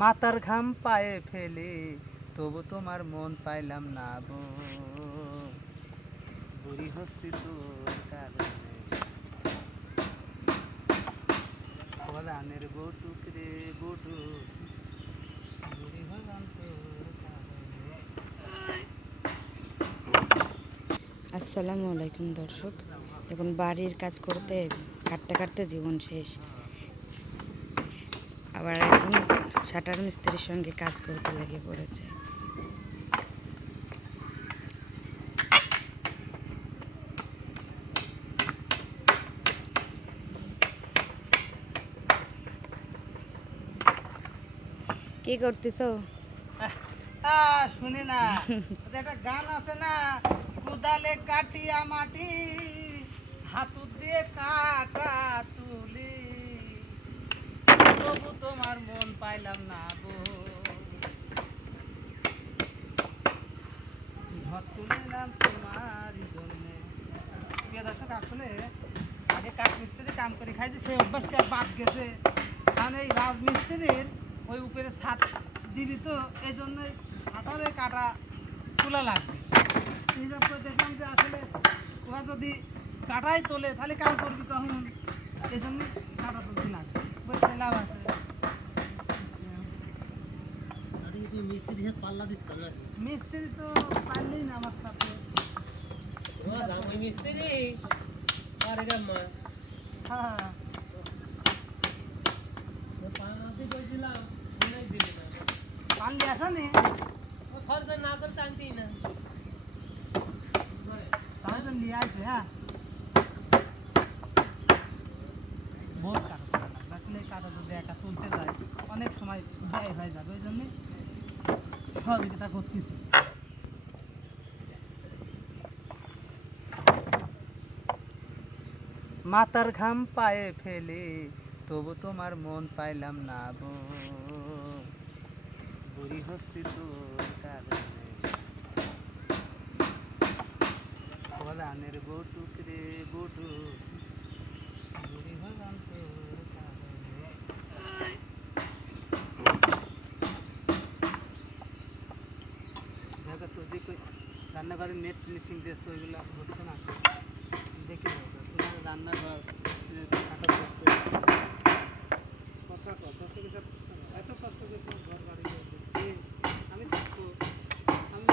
মাথার ঘাম পায়ে ফেলে তবু তোমার মন পাইলাম না গো, বুড়ি হচ্ছি তোর কারণে। পরাণের বটুক রে বটুক, বুড়ি হলাম তোর কারণে। আসসালামু আলাইকুম দর্শক, এখন বাড়ির কাজ করতে কাটতে কাটতে জীবন শেষ। আবার এখন শাটার মিস্ত্রির সঙ্গে কাজ করতে লেগে পড়েছে। কি করতেছ? শুনি না, একটা গান আছে না, কুদালে কাটিয়া মাটি হাতুর দিয়ে কাটা তুলি, তবু তোমার মন পাইলাম না গো, ঘর তুলিলাম তোমারই জন্যে। প্রিয় দর্শক, আসলে আগে কাঠ মিস্ত্রি কাম করে খাইছে, সেই অভ্যাসটা বাদ গেছে। কারণ এই রাজমিস্ত্রির ওই উপরে ছাদ দিবি, তো এই জন্যই হাতারে কাটা তোলা লাগবে। হিসাব করে দেখলাম যে আসলে ওরা যদি কাটাই তোলে তাহলে কাম করবি তখন, এই জন্য কাটা তুলতে লাগবে, বুঝতে লাভ আছে। মিস্ত্রি তো পারলেই না আমার সাথে। হ্যাঁ, পারলি আসনি তাহলে তো নিয়ে আসে। হ্যাঁ, বহুত কাটা তোলা লাগবে। আসলে কাটা যদি একা তুলতে যায় অনেক সময় ব্যয় হয়ে যাবে, ওই জন্যই সহযোগিতা করতেছি। মাথার ঘাম পায়ে ফেলে তবু তোমার মন পাইলাম না গো, বুড়ি হচ্ছি তোর কারণে। পরাণের বটুক রে বটুক, বুড়ি হলাম তোর কারণে। দেখো তো দেখো, রান্নাঘরে নেট ফিনিশিং দিয়েছে, ওইগুলো হচ্ছে না, দেখে নেবো তোমার রান্নাঘর কাটা করতে কথা কষ্ট করে এত কষ্ট করে তোমার ঘর বাড়ি করতে আমি থাকবো, আমি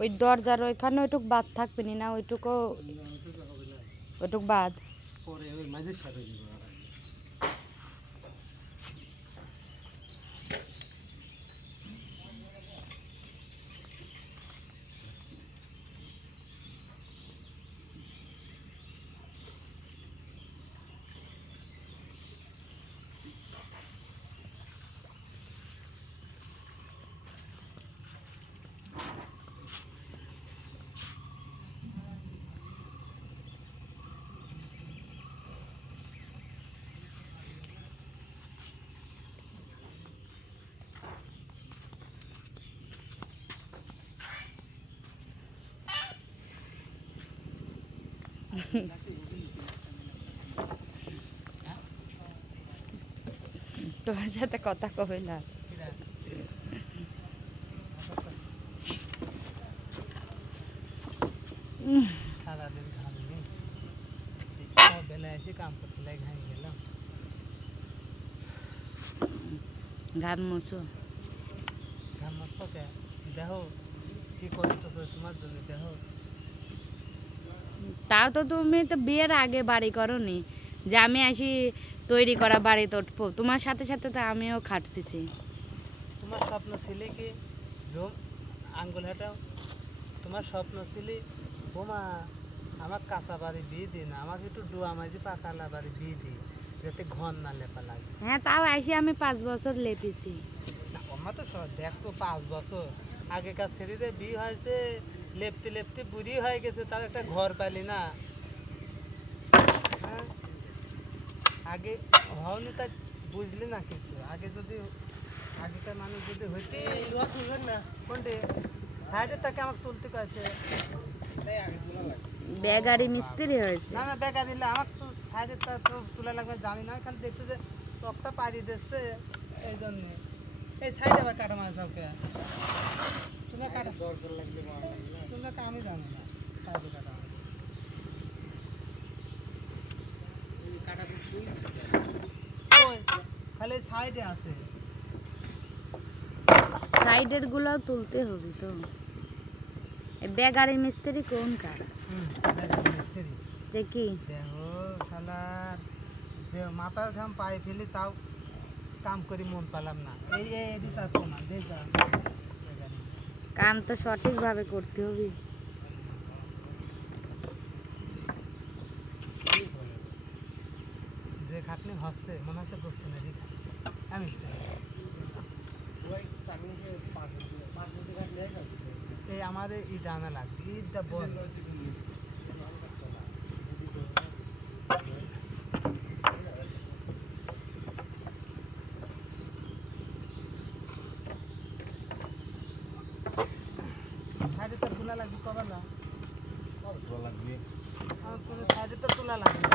ওই দরজার ওইখানে ওইটুক বাদ থাকবে না, ওইটুকু বাদ। পরে ওই মাঝে সাথে দিব। তোমার সাথে কথা কইলাম। কিরা? সারাদিন ঘামিনি, বেলায় এসে কাম করতে লাগে ঘামি গেলাম। ঘাম মুছো। ঘাম মস্ত কে দেখো কি কষ্ট করে তোমার জন্য দেখো। তাও তো তুমি তো বিয়ের আগে বাড়ি করনি যে আমি আসি তৈরি করা বাড়ি তো উঠবো। তোমার সাথে সাথে তো আমিও খাটতেছি। তোমার স্বপ্ন ছিলে কি জম আঙ্গুল হাঁটাও, তোমার স্বপ্ন ছিলে বোমা আমার কাঁচা বাড়ি দিয়ে দিন, আমাকে একটু ডুয়া মাঝি পাকালা বাড়ি দিয়ে দিই যাতে ঘন না লেপা লাগে। হ্যাঁ তাও আসি আমি 5 বছর লেপেছি। না আমার তো দেখতো 5 বছর আগেকার ছেলেদের বিয়ে হয়েছে, লেপতে লেপতে বুড়ি হয়ে গেছে, তার একটা ঘর পাইলি না। হ্যাঁ আগে হওনি তা বুঝলি না কিছু। আগে যদি আগেকার মানুষ যদি হইতে না কোনটি সাইডে তাকে আমাকে তুলতে কয়েছে বেগাড়ি মিস্ত্রি হয়েছে। না না দেখা দিলে আমার তো সাইডে তা তো তোলা লাগবে জানি না, খালি দেখতে যে চকটা পাড়ি দিচ্ছে এই জন্যে। এই সাইডে আবার কাটা মাছ সবকে তুমি কাটা দরকার লাগলে তুমি আমি জানি না সাইডে কাটা মাছ কাটা ওই খালি সাইডে আছে। সাইডের গুলাও তুলতে হবে তো। বেগাড়ি মিস্ত্রি কোন কার মিস্ত্রি যে কি দেখো শালার মাথার ঘাম পায়ে ফেলি তাও কাম করি মন পেলাম না। এই এডি তার প্রমাণ দেখ কাম তো সঠিক ভাবে করতে হবে। যে খাটনি হচ্ছে মনে হচ্ছে বস্তু নেই আমি এই আমাদের ঈদ আনা লাগবে, ঈদটা বল সাইডে তো তোলা লাগবে কবে না লাগবে, আমার কোনো সাইডে তো তোলা লাগবে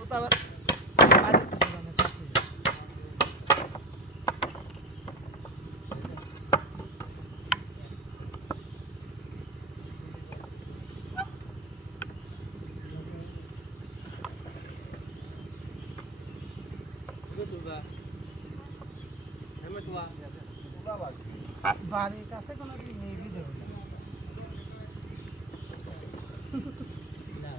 ও তো আবার বাড়িতে তোলা থাকবে। বাড়ির কাছে কোনো মেবি দেবে না।